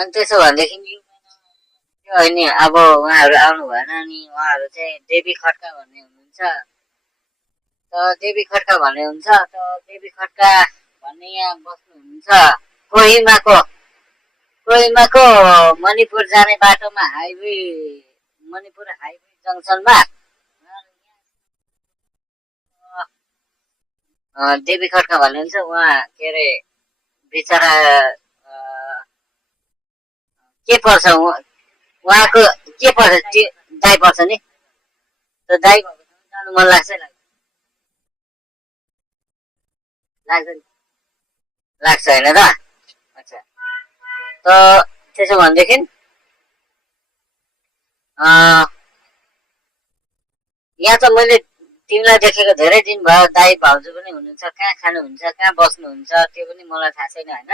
अनि त्यसो भनेदेखि त्यो होइन अब उहाँहरू आउनु भएन नि उहाँहरू चाहिँ देवी खड्का भन्ने हुनुहुन्छ देवी खड्का भन्ने हुन्छ देवी खड्का भन्ने यहाँ बस्नुहुन्छ कोहिमाको मणिपुर जाने बाटोमा मणिपुर हाइवे जङ्सनमा देवी खड्का भन्नुहुन्छ उहाँ के अरे बिचरा के पर्छ उहाँको के पर्छ दाइ पर्छ नि त दाइ जानु मन लाग्छ लाग्छ होइन त अच्छा त त्यसो भनेदेखि यहाँ त मैले तिमीलाई देखेको धेरै दिन भयो दाइ भाउजू पनि हुनुहुन्छ कहाँ खानुहुन्छ कहाँ बस्नुहुन्छ त्यो पनि मलाई थाहा छैन होइन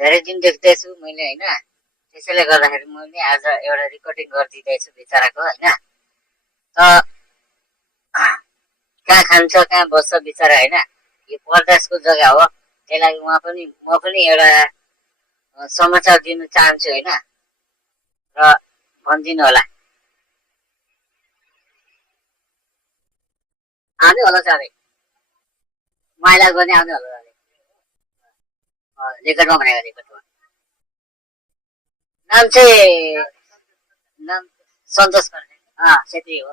धेरै दिन देख्दैछु मैले होइन त्यसैले गर्दाखेरि मैले आज एउटा रेकर्डिङ गरिदिँदैछु बिचराको होइन कहाँ खान्छ कहाँ बस्छ बिचरा होइन यो परदेशको जग्गा हो त्यही लागि म पनि एउटा समाचार दिन चाहन्छु होइन र भनिदिनु होला आउने होला चाँडै माइला गर्ने आउने होला रेकर्डमा भनेको रेकर्डमा नाम सन्तोष छेत्री हो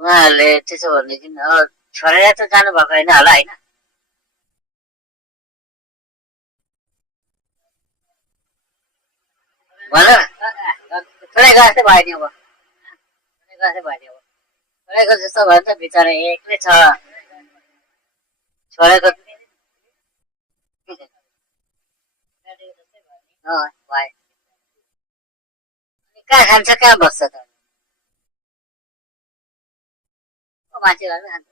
उहाँहरूले त्यसो भनेदेखि छोडेर त जानु भएको होइन होला होइन भन छोडेको जस्तै भयो नि अब छोडेको जस्तो भयो नि त बिचरा एक्लै छ छोडेको कहाँ खान्छ कहाँ बस्छ त मान्छेहरू खान्छ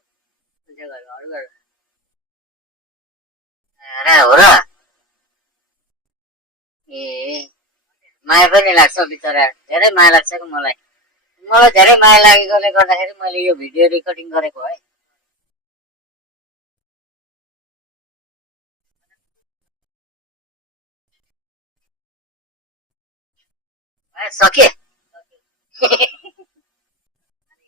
हो र ए माया पनि लाग्छ बिचरा धेरै माया लाग्छ कि मलाई धेरै माया लागेकोले गर्दाखेरि मैले यो भिडियो रेकर्डिङ गरेको है सके